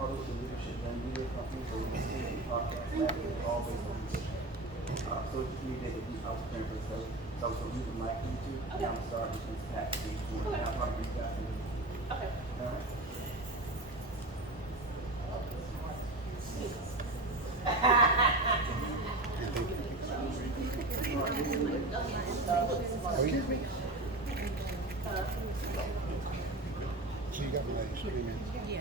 part of the leadership and media company, so we can see the podcast platform always on leadership. So it just needed to be out there for so so we would like you to. Okay. And I'm starting with this package. Okay. Now probably you guys can do it. Okay. All right. Excuse me. So you got me like 3 minutes. Yeah.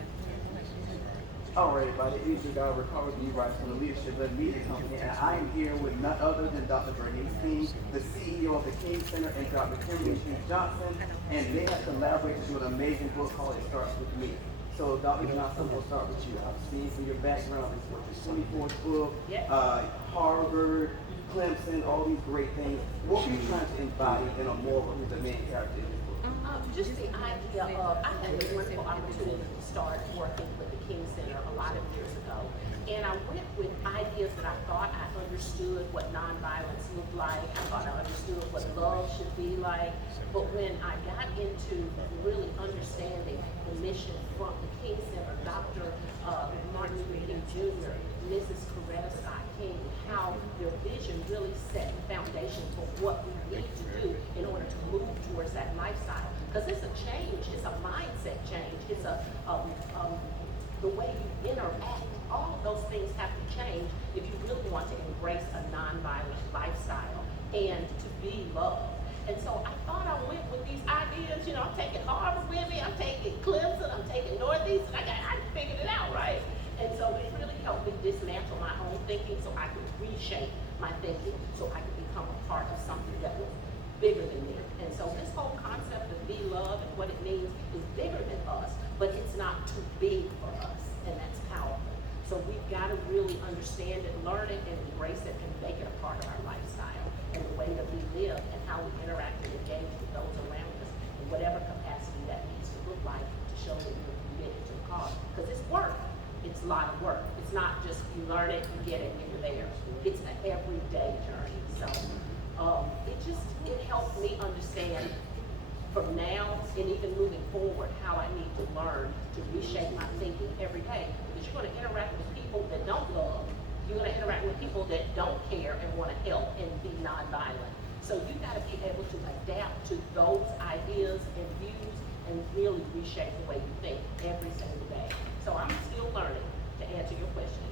All right, everybody. It's your guy, Recovered B. Rice from the Leadership of the Media Company, and I am here with none other than Dr. Bernice King, the CEO of the King Center, and Dr. Kimberly P. Johnson, and they have collaborated to do an amazing book called It Starts With Me. So, Dr. Johnson, we'll start with you. I've seen from your background, this was your 24th book, Harvard, Clemson, all these great things. What are you trying to embody in a moral who's the main character in this book? Just the idea of, I had the wonderful opportunity to start working with the King Center a lot of years ago. And I went with ideas that I thought I understood what nonviolence looked like. I thought I understood what love should be like. But when I got into really understanding the mission from the King Center, Dr. Martin Luther King Jr., Mrs. Coretta Scott King, how their vision really set the foundation for what we need to do in order to move towards that lifestyle. Because it's a change, it's a mindset change, it's the way you interact. All of those things have to change if you really want to embrace a nonviolent lifestyle and to be loved. And so I thought I went with these ideas, you know, I'm taking Harvard with me, I'm taking Clemson, I'm taking Northeastern, I figured it out, right? And so it really helped me dismantle my own thinking so I could reshape my thinking so I could become a part of something that was bigger than me. And so this whole concept of be loved and what it means is bigger than us, but it's not too big for us, and that's powerful. So we've got to really understand it, learn it, and embrace it, and make it a part of our lifestyle and the way that we live and how we interact and engage with those around us in whatever capacity that needs to look like to show that we're committed to the cause. Because it's work. It's a lot of work. It's not just you learn it, you get it, and you're there. It's an everyday journey. So it helped me understand from now and even moving forward how I need to learn to reshape my thinking every day. Because you're going to interact with people that don't love. You're going to interact with people that don't care and want to help and be nonviolent. So you got to be able to adapt to those ideas and views and really reshape the way you think every single day. So I'm still learning, to answer your question.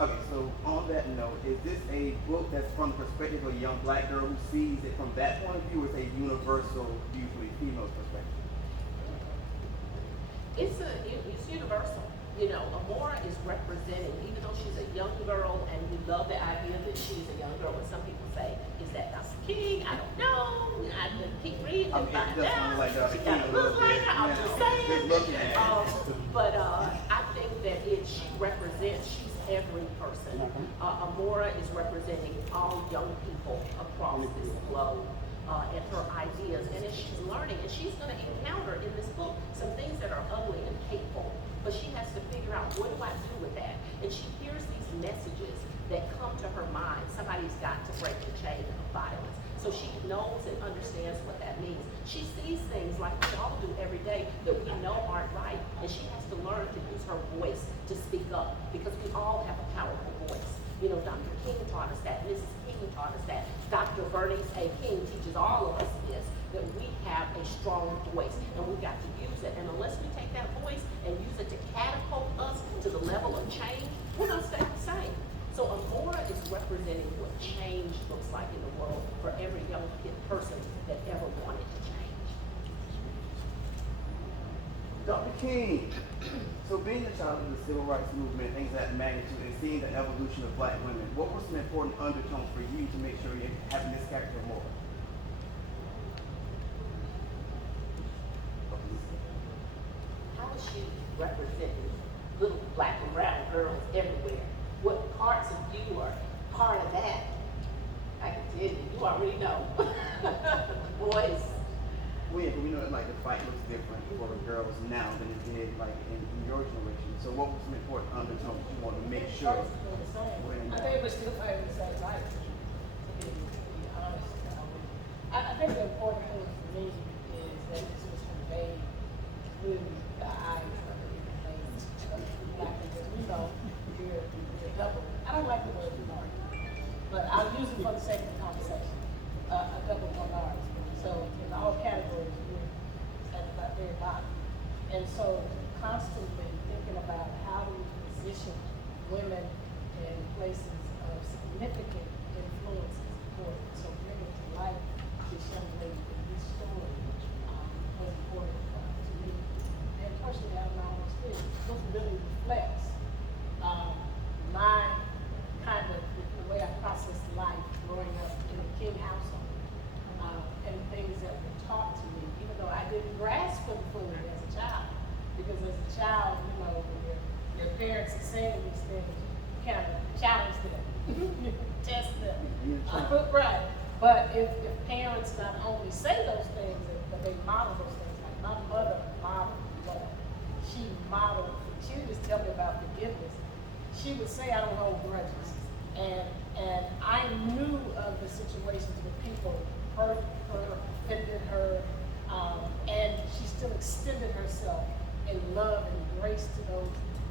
Okay, so on that note, is this a book that's from the perspective of a young black girl who sees it from that point of view, or is it a universal, usually female perspective? It's universal. You know, Amora is representing, even though she's a young girl, and we love the idea that she's a young girl, and some people say, is that Dr. King? I don't know. I didn't keep reading and find out. Like she got to look like her, I'm just saying. But I think that she represents, she's every person. Amora is representing all young people across this globe. And her ideas, and as she's learning, and she's going to encounter in this book some things that are ugly and hateful, but she has to figure out, what do I do with that? And she hears these messages that come to her mind. Somebody's got to break the chain of violence. So she knows and understands what that means. She sees things like we all do every day that we know aren't right, and she has to learn to use her voice to speak up, because we all have a powerful voice. You know, Dr. King taught us that, Mrs. King taught us that, Dr. Bernice King teaches all of us this, that we have a strong voice, and we've got to use it. And unless we take that voice and use it to catapult us to the level of change, we're going to stay the same. So Amora is representing what change looks like in the world for every young person that ever wanted to change. Dr. King, so being a child of the civil rights movement, things of that magnitude, and seeing the evolution of black women, what were some important undertones for you to make sure you're having this character more? How is she representing little black and brown girls everywhere? What parts of you are part of that? I can tell you, you already know. Boys. Well, yeah, but we know that like the fight looks different for the girls now than it did like in your generation. So what was some important undertones you want to make sure? I think we're still fighting the same fight, to be honest. I think the important thing for me is that this was conveyed with like the word minority, but I'll use it for the sake of the conversation. A double minorities. So in all categories, we're at the very bottom. And so constantly thinking about how do we position women in places of significant influence is important. So bringing to life this young lady in this story was important to me. And personally, out of my own experience, the book really reflects my kind of the way I processed life growing up in a King household, and things that were taught to me, even though I didn't grasp them fully as a child. Because as a child, you know, when your parents are saying these things, you kind of challenge them, you test them. Right. But if parents not only say those things, but they model those things, like my mother modeled love. She modeled, she would just tell me about forgiveness. She would say, I don't hold grudges. And I knew of the situations where people hurt her, offended her, and she still extended herself in love and grace to those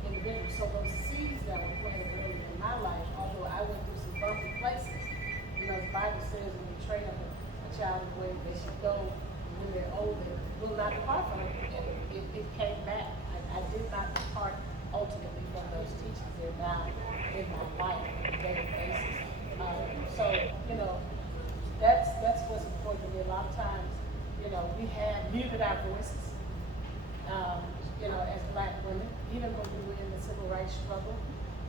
individuals. So those seeds that were planted early in my life, although I went through some bumpy places, you know, the Bible says when you train up a child in the way they should go, when they're older, will not depart from it. And it came back. I did not depart ultimately from those teachings. They're now in my life on a daily basis. So, you know, that's what's important to me. A lot of times, you know, we have muted our voices, you know, as Black women. Even when we were in the civil rights struggle,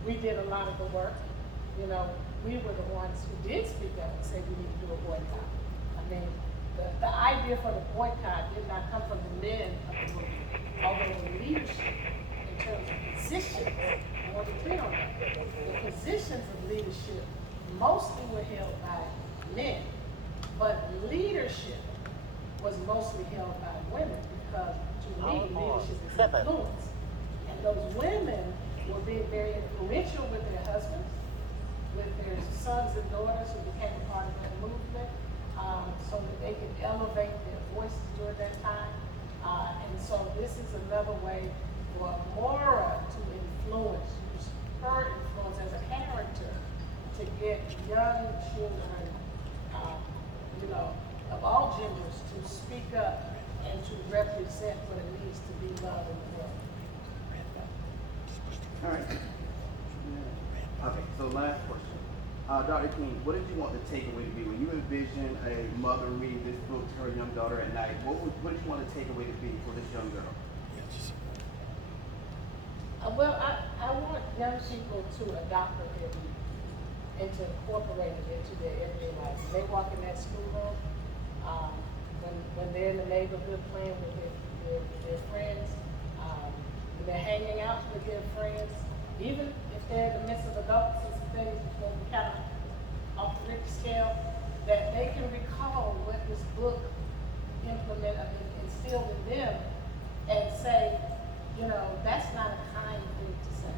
we did a lot of the work. You know, we were the ones who did speak up and say we need to do a boycott. I mean, the idea for the boycott did not come from the men of the movement, although the leadership, in terms of positions, I want to be clear on that. The positions of leadership mostly were held by men, but leadership was mostly held by women because to me, leadership is influence. And those women were being very influential with their husbands, with their sons and daughters who became a part of that movement, so that they could elevate their voices during that time. And so this is another way for Maura to influence, use her influence as a character to get young children, you know, of all genders to speak up and to represent what it means to be loved in the world. All right. Okay, so last question. Dr. King, what did you want the takeaway to be? When you envision a mother reading this book to her young daughter at night, what did you want the takeaway to be for this young girl? Well, I want young people to adopt what they're reading and to incorporate it into their everyday life. When they walk in that schoolroom, when they're in the neighborhood playing with their friends, when they're hanging out with their friends, even if they're in the midst of adults and some things that are kind of off the Richter scale, that they can recall what this book instilled in them and say, you know, that's not a kind thing to say.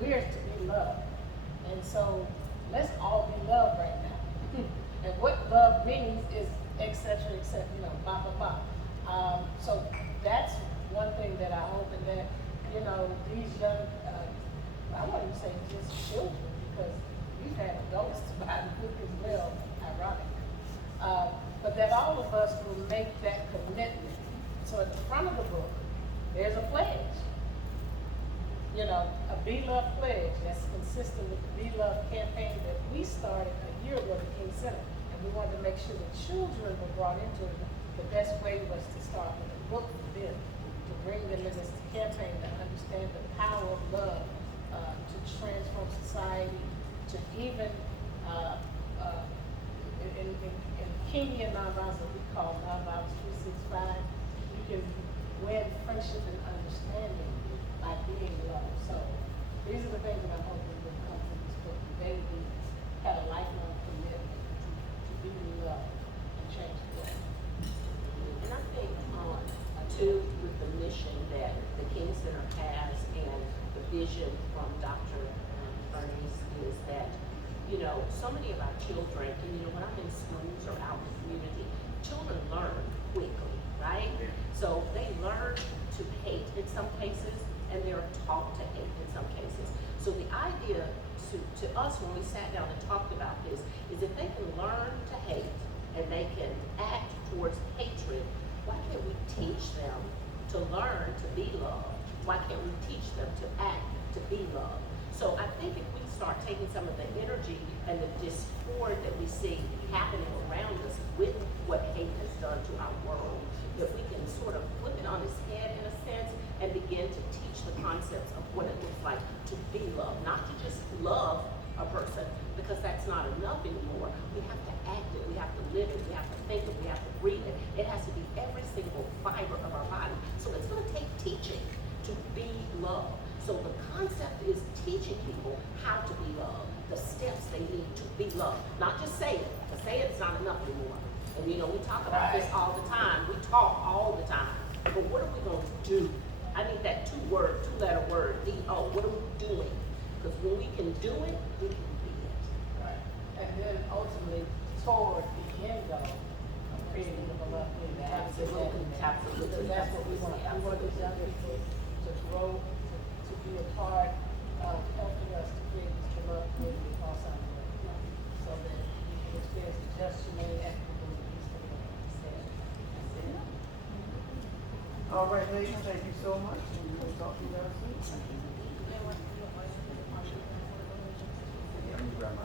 We're to be loved. And so let's all be loved right now. And what love means is et cetera, you know, blah, blah, blah. So that's one thing that I hope, and that, you know, these young, I won't even say just children, because we've had adults to buy the book as well, ironically. But that all of us will make that commitment. So at the front of the book, there's a pledge. You know, a Be Loved pledge that's consistent with the Be Loved campaign that we started a year ago at the King Center. And we wanted to make sure that children were brought into it. The best way was to start with a book for them, to bring them in this campaign to understand the power of love, to transform society, to even, in Kenyan nonviolence, what we call nonviolence 365, you can win friendship and understanding by being loved. So these are the things that I'm hoping will come from this book. They will have a lifelong commitment to be loved and change the world. And I think, too, with the mission that the King Center has and the vision from Dr. Bernice is that, you know, so many of our children, and you know, when I'm in schools or out in the community, children learn quickly, right? So they learn to hate in some cases, and they're taught to hate in some cases. So the idea to to us when we sat down and talked about this is if they can learn to hate and they can act towards hatred, why can't we teach them to learn to be loved? Why can't we teach them to act to be loved? So I think if we start taking some of the energy and the discord that we see happening around us with what hate has done to our world, that we can sort of flip it on its head in a sense and begin to teach the concepts of what it looks like to be loved, not to just love a person, because that's not enough anymore. We have to act it, we have to live it, we have to think it, we have to breathe it. It has to be every single fiber of our body. So it's gonna take teaching to be loved. So the concept is teaching people how to be loved, the steps they need to be loved. Not just say it, because say it's not enough anymore. And you know, we talk about this all the time. We talk all the time. But what are we gonna do? I need that two-letter word, D-O. What are we doing? Because when we can do it, we can be it. Right. And then ultimately toward the end goal of creating a beloved community. Absolutely, absolutely. Because that's what we want. We want these young people to grow, to be a part of helping us to create this beloved community across our world. So that we can experience the just, humane, equitable, and peaceful world. That's it. All right, ladies, thank you so much. We'll talk to you guys soon. Yeah, let me grab my.